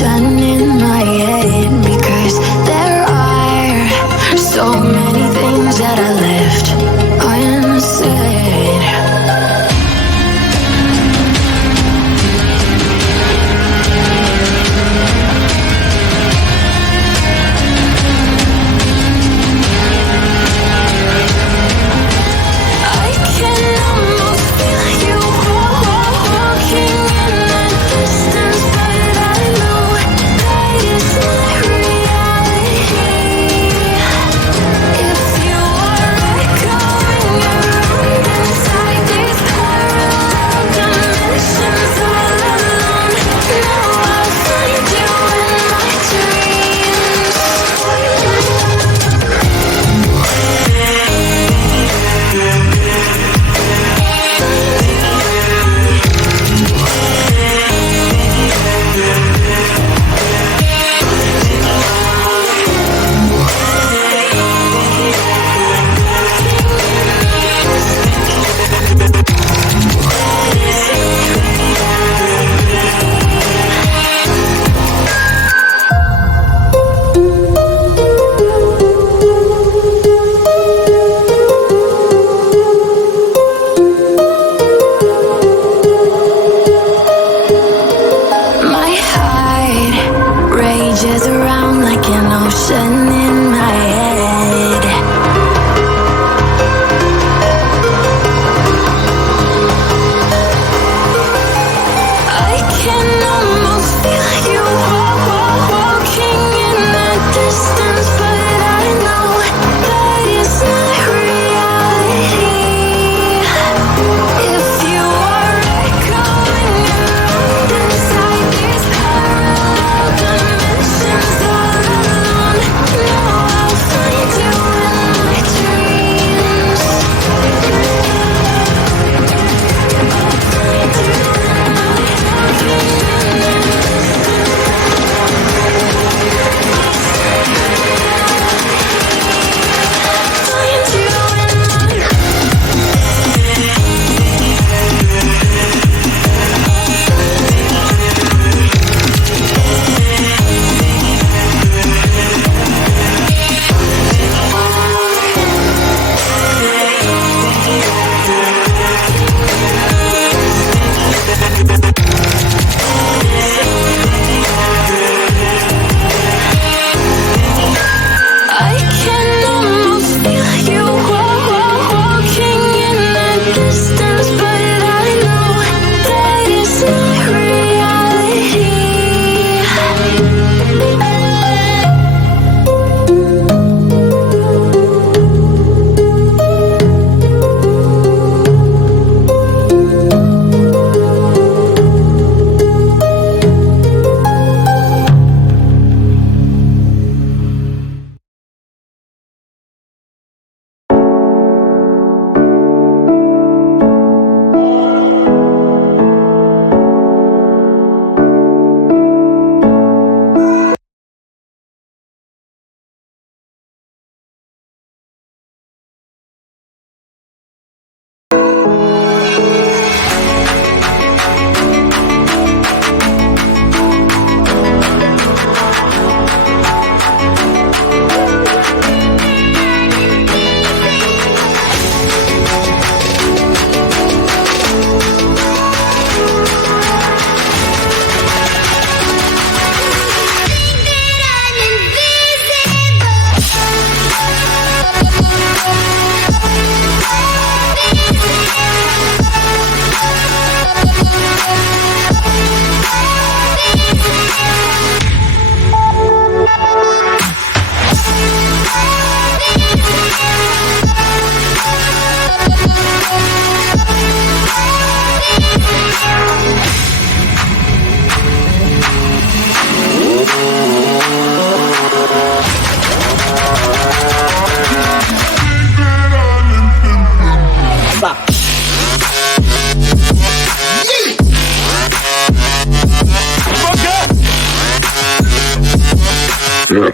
ocean in my head, because there are so many things that I left unsaid. I can almost feel you walking in the distance, but I know that it's not reality. If you are echoing around inside these parallel dimensions all alone, now I'll find you in my dreams. My heart rages around like an ocean in my head. I can almost feel you walking in the distance, but I know that it's not reality. If you are echoing around inside these parallel dimensions all alone, now I'll find you in my dreams. Find you in my I can almost feel you walking in the distance, but I know that it's not reality. Yeah.